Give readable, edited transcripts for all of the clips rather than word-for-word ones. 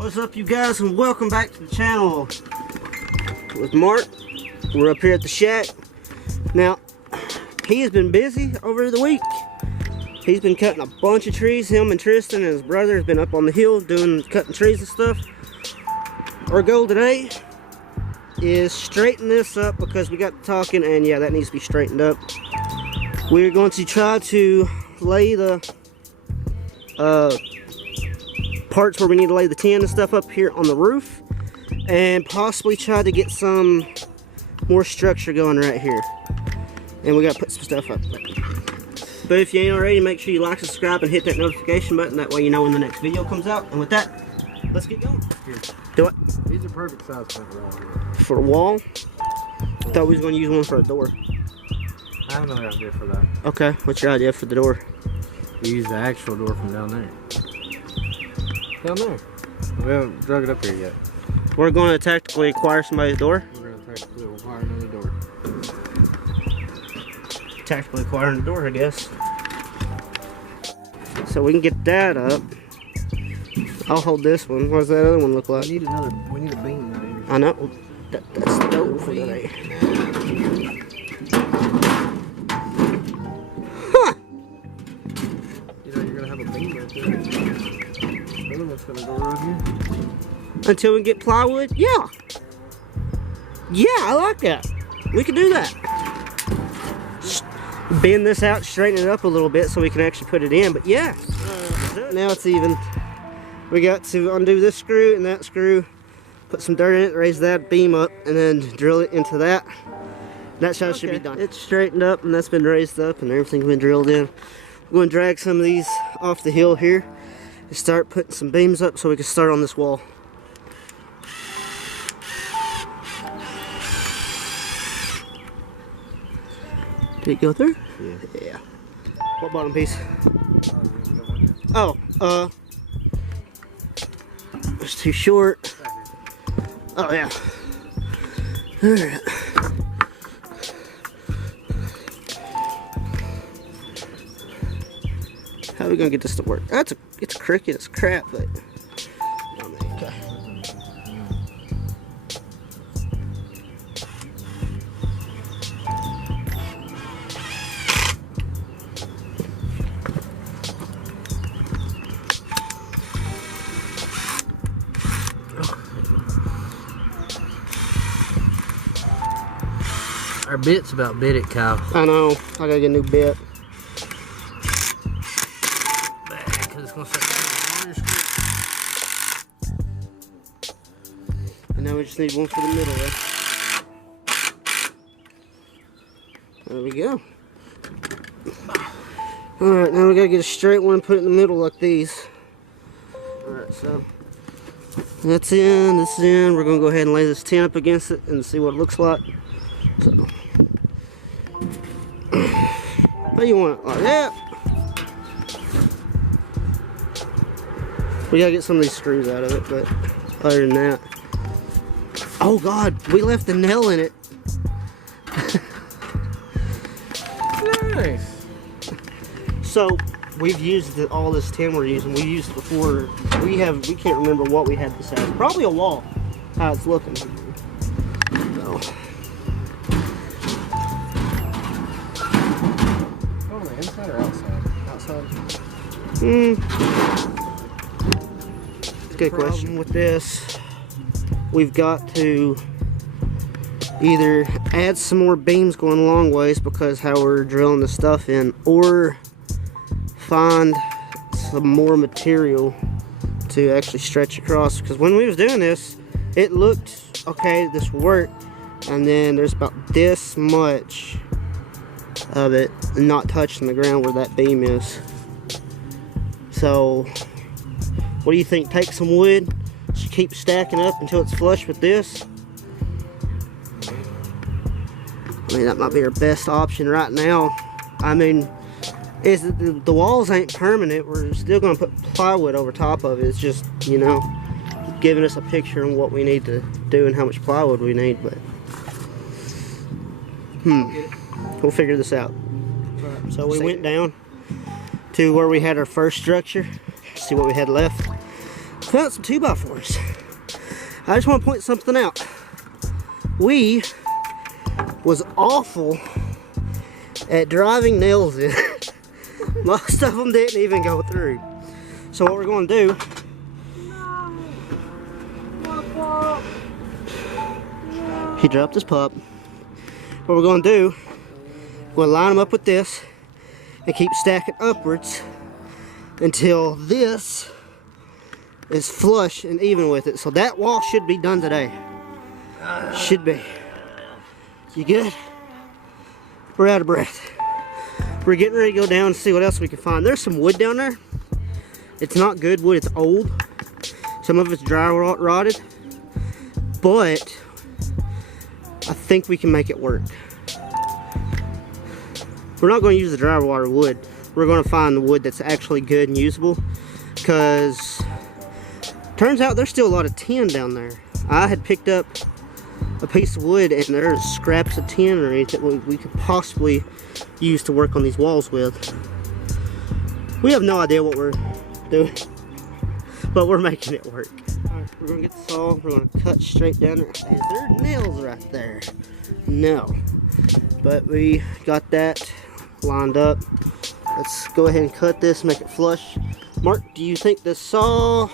What's up, you guys, and welcome back to the channel with Mark. We're up here at the shack. Now, he has been busy over the week. He's been cutting a bunch of trees. Him and Tristan and his brother has been up on the hill cutting trees and stuff. Our goal today is straighten this up because we got talking, and yeah, that needs to be straightened up. We're going to try to lay the parts where we need to lay the tin and stuff up here on the roof, and possibly try to get some more structure going right here. And we got to put some stuff up. But if you ain't already, make sure you like, subscribe, and hit that notification button. That way you know when the next video comes out. And with that, let's get going. Here. Do it. These are perfect size for the wall here. For a wall? I thought we was going to use one for a door. I have another idea for that. Okay, what's your idea for the door? We use the actual door from down there. Down there. We haven't drug it up here yet. We're going to tactically acquire somebody's door. We're going to tactically acquire another door. Tactically acquiring the door, I guess. So we can get that up. I'll hold this one. What does that other one look like? We need a beam down here. I know. That's dope for today. Huh! You know, you're going to have a beam right there. Other one's going to go around here. Until we get plywood? Yeah. Yeah, I like that. We can do that. Bend this out, straighten it up a little bit so we can actually put it in. But yeah, now it's even. We got to undo this screw and that screw, put some dirt in it, raise that beam up, and then drill it into that. That's how it should be done. It's straightened up and that's been raised up and everything's been drilled in. We're going to drag some of these off the hill here and start putting some beams up so we can start on this wall. Did it go through? Yeah. Yeah. What bottom piece? Oh, it's too short. Oh yeah. Alright. How are we gonna get this to work? It's crooked as crap, but okay. Our bit's about bit it, Kyle. I know. I gotta get a new bit. Because it's going to start on your screw. And now we just need one for the middle there. There we go. Alright, now we gotta get a straight one and put it in the middle like these. Alright, so that's in, this is in. We're gonna go ahead and lay this tin up against it and see what it looks like. So, how you want it? Like that? We gotta get some of these screws out of it, but other than that. Oh God, we left the nail in it. Nice. So we've used all this tin we're using. We used before. We can't remember what we had this as. Probably a wall. How it's looking. So. On the inside or outside? Outside. Good question. With this, we've got to either add some more beams going a long ways because how we're drilling the stuff in, or find some more material to actually stretch across. Because when we was doing this, it looked okay, this worked, and then there's about this much of it not touching the ground where that beam is. So what do you think? Take some wood, just keep stacking up until it's flush with this. I mean, that might be our best option right now. I mean, the walls ain't permanent. We're still gonna put plywood over top of it. It's just, you know, giving us a picture on what we need to do and how much plywood we need, but we'll figure this out. So we went down to where we had our first structure, see what we had left. Found some 2x4s. I just want to point something out. We was awful at driving nails in. Most of them didn't even go through. So what we're going to do, he dropped his pup. What we're going to do, we're going to line them up with this and keep stacking upwards until this is flush and even with it. So that wall should be done today. Should be. You good? We're out of breath. We're getting ready to go down and see what else we can find. There's some wood down there. It's not good wood, it's old. Some of it's dry rotted. But I think we can make it work. We're not going to use the dry water wood. We're going to find the wood that's actually good and usable. Because turns out there's still a lot of tin down there. I had picked up a piece of wood and there's scraps of tin underneath that we could possibly use to work on these walls with. We have no idea what we're doing, but we're making it work. Alright, we're gonna get the saw, we're gonna cut straight down there. Is there nails right there? No. But we got that lined up. Let's go ahead and cut this, make it flush. Mark, do you think the saw,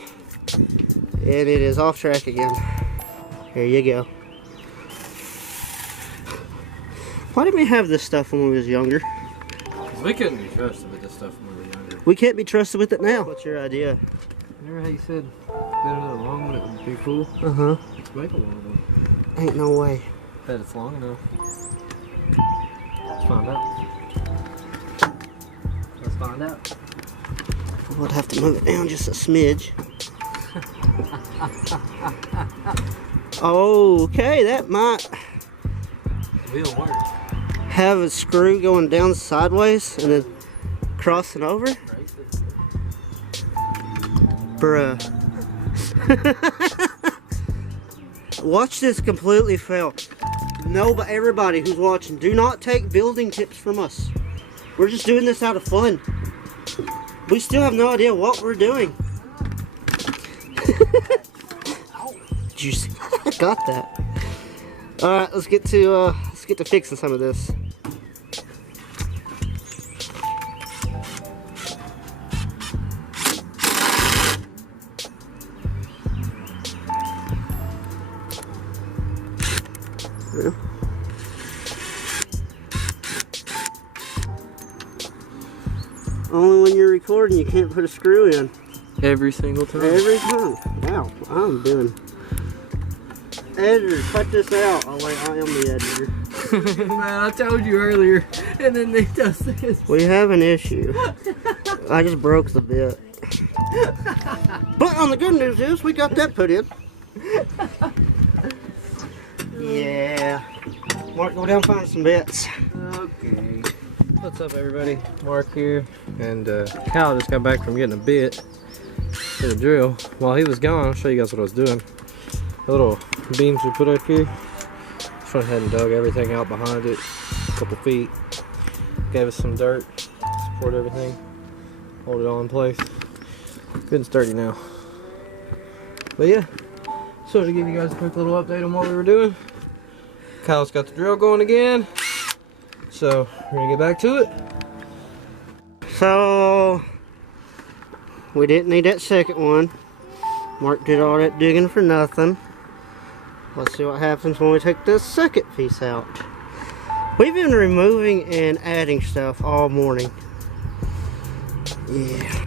and it is off track again. Here you go. Why didn't we have this stuff when we was younger? We couldn't be trusted with this stuff when we were younger. We can't be trusted with it now. What's your idea? Remember how you said another long one, it would be cool? Uh-huh. Let's make a long one. Ain't no way. Bet it's long enough. Let's find out. Let's find out. We'll have to move it down just a smidge. Okay, that might It'll work. have a screw going down sideways and then crossing over. Bruh. Watch this completely fail. No, but everybody who's watching, do not take building tips from us. We're just doing this out of fun. We still have no idea what we're doing. Did you see? I got that. Alright, let's get to fixing some of this. Yeah. Only when you're recording you can't put a screw in. Every single time. Every time. Wow, I'm doing. Editor, cut this out. Oh wait, I am the editor. Man, I told you earlier, and then they does this. We have an issue. I just broke the bit. But on the good news is we got that put in. Yeah. Mark, go down and find some bits. Okay. What's up, everybody? Mark here, and Kyle just got back from getting a bit for the drill. While he was gone, I'll show you guys what I was doing. The little beams we put up here, just went ahead and dug everything out behind it, a couple feet. Gave us some dirt, support everything, hold it all in place. Good and sturdy now. But yeah, so to give you guys a quick little update on what we were doing, Kyle's got the drill going again. So we're gonna get back to it. So we didn't need that second one. Mark did all that digging for nothing. Let's see what happens when we take this second piece out. We've been removing and adding stuff all morning. Yeah.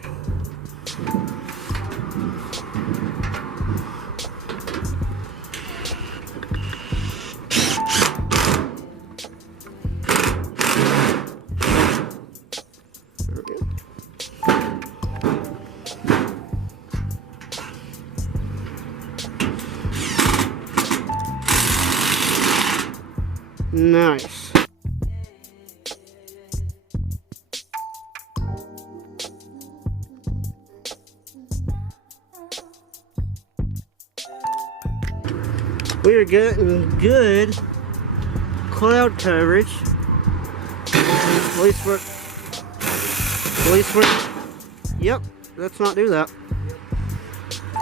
Nice. We are getting good cloud coverage. At least we're, yep, let's not do that.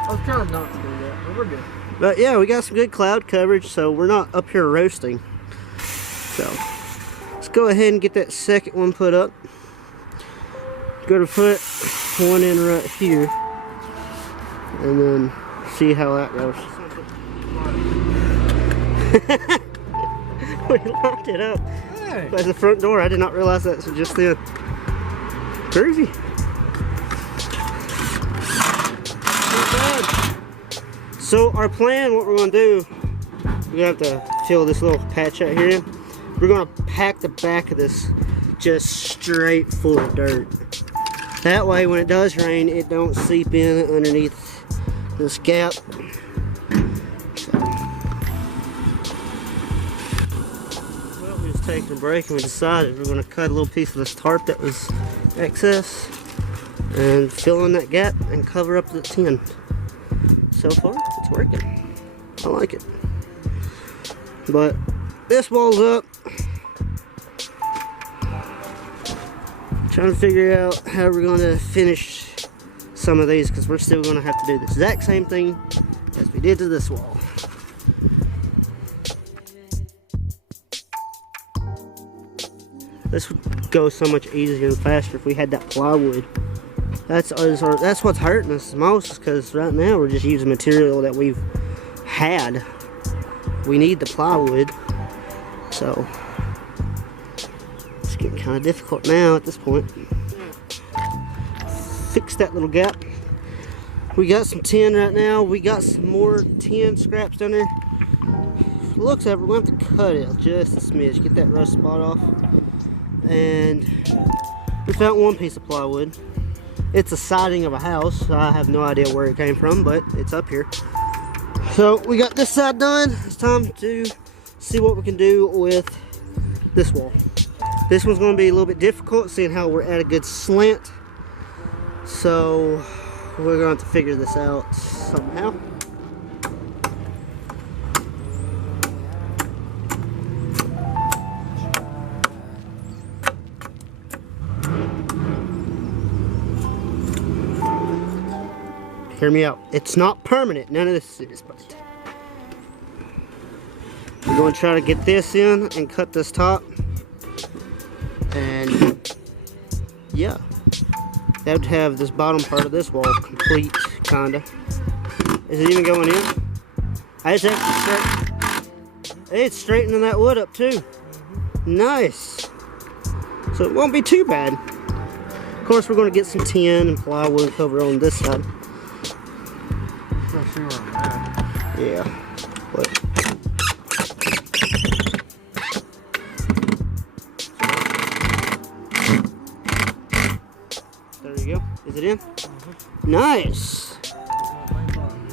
I was trying not to do that, but we're good. But yeah, we got some good cloud coverage, so we're not up here roasting. So let's go ahead and get that second one put up. Go to put one in right here, and then see how that goes. We locked it up by the front door. I did not realize that so just then. Groovy. So our plan, what we're gonna do, we have to fill this little patch out here in. We're gonna pack the back of this just straight full of dirt. That way when it does rain, it don't seep in underneath this gap. Well, we was taking a break and we decided we're gonna cut a little piece of this tarp that was excess and fill in that gap and cover up the tin. So far, it's working. I like it. But this wall's up. Trying to figure out how we're going to finish some of these because we're still going to have to do the exact same thing as we did to this wall. This would go so much easier and faster if we had that plywood. That's what's hurting us the most, because right now we're just using material that we've had. We need the plywood, so it's getting kind of difficult now at this point. Fix that little gap. We got some tin right now. We got some more tin scraps down there. Looks like we're going to have to cut it just a smidge, get that rust spot off. And we found one piece of plywood. It's a siding of a house. I have no idea where it came from, but it's up here. So we got this side done. It's time to see what we can do with this wall. This one's going to be a little bit difficult, seeing how we're at a good slant. So we're going to have to figure this out somehow. Hear me out. It's not permanent. None of this is, but we're going to try to get this in and cut this top. And yeah, that would have this bottom part of this wall complete, kinda. Is it even going in? I just have to it's straightening that wood up too. Nice. So it won't be too bad. Of course, we're going to get some tin and plywood cover on this side. Yeah, but there you go. Is it in? Nice.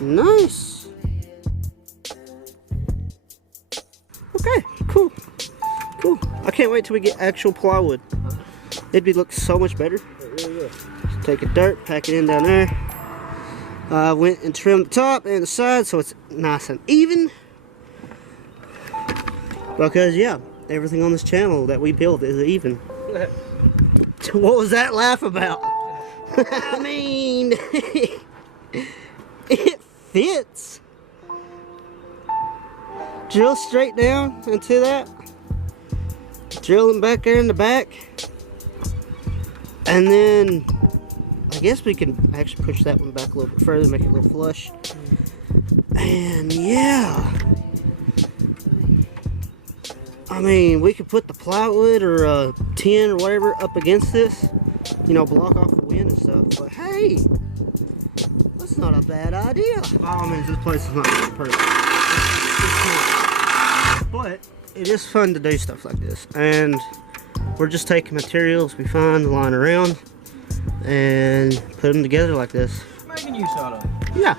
Nice. Okay, cool. Cool. I can't wait till we get actual plywood. It'd look so much better. Take a dirt, pack it in down there. Went and trimmed the top and the side so it's nice and even. Because yeah, everything on this channel that we build is even. What was that laugh about? I mean, it fits. Drill straight down into that. Drilling back there in the back. And then I guess we can actually push that one back a little bit further, make it a little flush. And yeah, I mean, we could put the plywood or tin or whatever up against this, you know, block off the wind and stuff. But hey, that's not a bad idea. By all means, this place is not perfect. But it is fun to do stuff like this. And we're just taking materials we find lying around and put them together like this. Making use out of it. Yeah.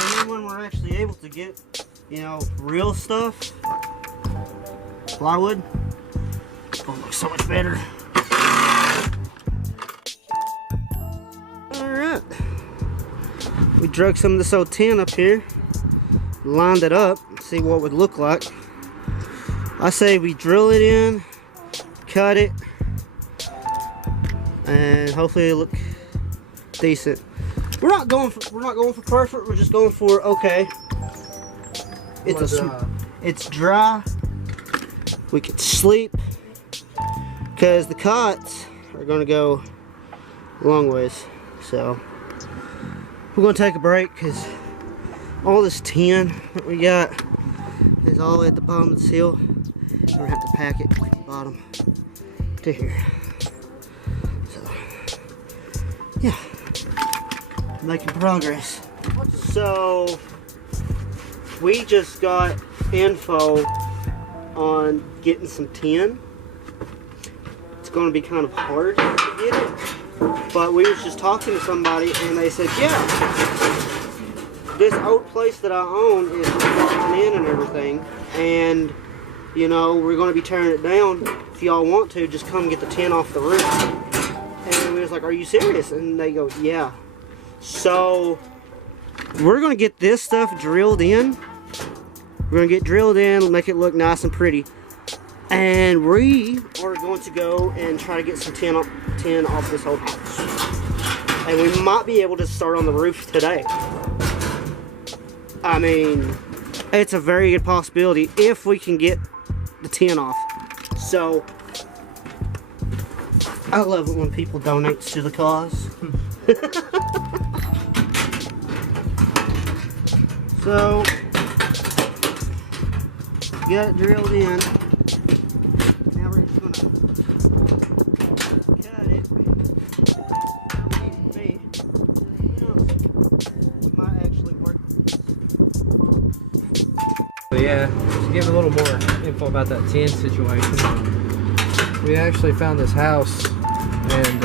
And then when we're actually able to get, you know, real stuff, plywood, it's gonna look so much better. Alright. We drug some of this old tin up here, lined it up, see what it would look like. I say we drill it in, cut it, and hopefully it'll look decent. we're not going for perfect. We're just going for okay. It's dry. We can sleep because the cots are going to go a long ways. So we're going to take a break because all this tin that we got is all the way at the bottom of the seal. We're going to have to pack it from the bottom to here. So yeah, making progress. So we just got info on getting some tin. It's going to be kind of hard to get it, but we was just talking to somebody and they said, yeah, this old place that I own is falling in and everything, and you know, we're going to be tearing it down. If y'all want to, just come get the tin off the roof. And we was like, are you serious? And they go, yeah. So we're going to get this stuff drilled in. We're going to get drilled in, make it look nice and pretty. And we are going to go and try to get some tin off this whole house. And we might be able to start on the roof today. I mean, it's a very good possibility if we can get the tin off. So, I love it when people donate to the cause. So, got it drilled in. Now we're just gonna cut it. It might actually work. So yeah, to give a little more info about that tin situation, we actually found this house, and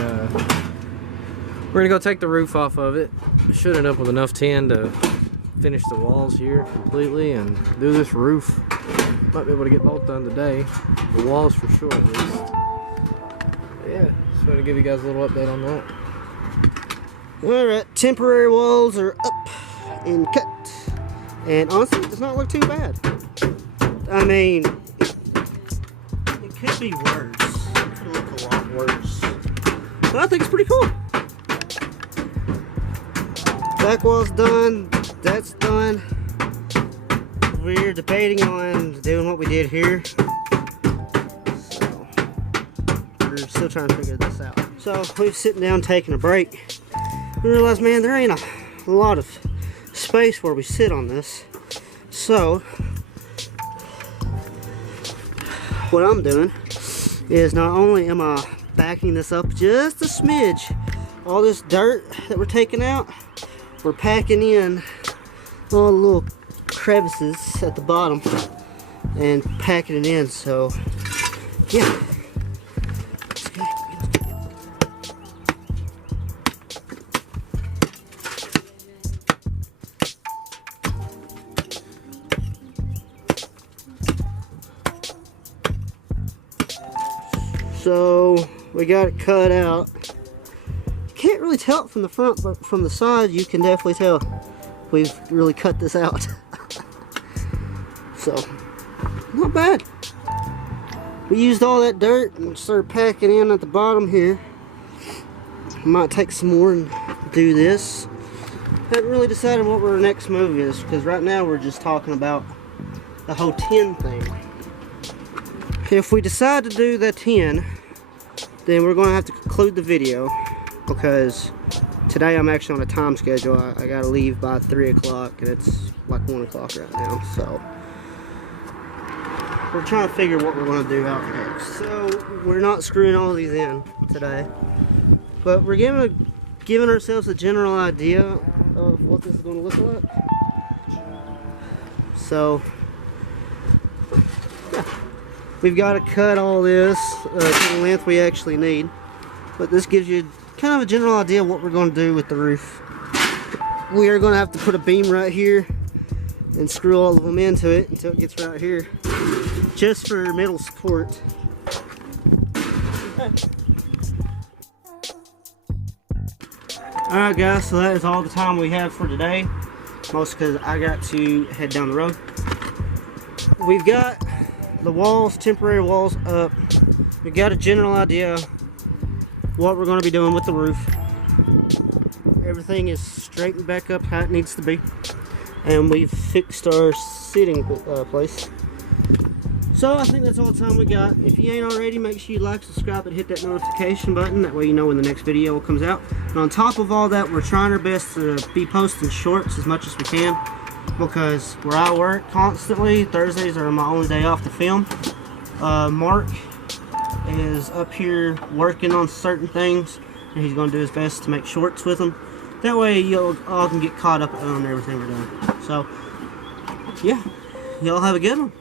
we're gonna go take the roof off of it. Should end up with enough tin to finish the walls here completely and do this roof. Might be able to get both done today. The walls for sure, at least. But yeah, just want to give you guys a little update on that. Alright, temporary walls are up and cut. And honestly, it does not look too bad. I mean, it could be worse. It could look a lot worse. But I think it's pretty cool. Back wall's done. That's done. We're debating on doing what we did here. So, we're still trying to figure this out. So, we're sitting down taking a break. We realized, man, there ain't a lot of space where we sit on this. So, what I'm doing is not only am I backing this up just a smidge, all this dirt that we're taking out, we're packing in all the little crevices at the bottom and packing it in. So yeah, so we got it cut out. You can't really tell it from the front, but from the side you can definitely tell we've really cut this out. So, not bad. We used all that dirt and started packing in at the bottom here. Might take some more and do this. Haven't really decided what our next move is, because right now we're just talking about the whole tin thing. If we decide to do the tin, then we're going to have to conclude the video, because today I'm actually on a time schedule. I gotta leave by 3 o'clock and it's like 1 o'clock right now, so we're trying to figure what we're gonna do out next. So we're not screwing all these in today, but we're giving ourselves a general idea of what this is gonna look like. So yeah, we've got to cut all this to the length we actually need, but this gives you kind of a general idea of what we're going to do with the roof. We are going to have to put a beam right here and screw all of them into it until it gets right here, just for middle support. Alright guys, so that is all the time we have for today, mostly because I got to head down the road. We've got the walls, temporary walls up. We got a general idea what we're going to be doing with the roof. Everything is straightened back up how it needs to be. And we've fixed our sitting place. So I think that's all the time we got. If you ain't already, make sure you like, subscribe, and hit that notification button. That way you know when the next video comes out. And on top of all that, we're trying our best to be posting shorts as much as we can, because where I work constantly, Thursdays are my only day off to film. Mark is up here working on certain things, and he's going to do his best to make shorts with them. That way you all can get caught up on everything we're doing. So, yeah, y'all have a good one.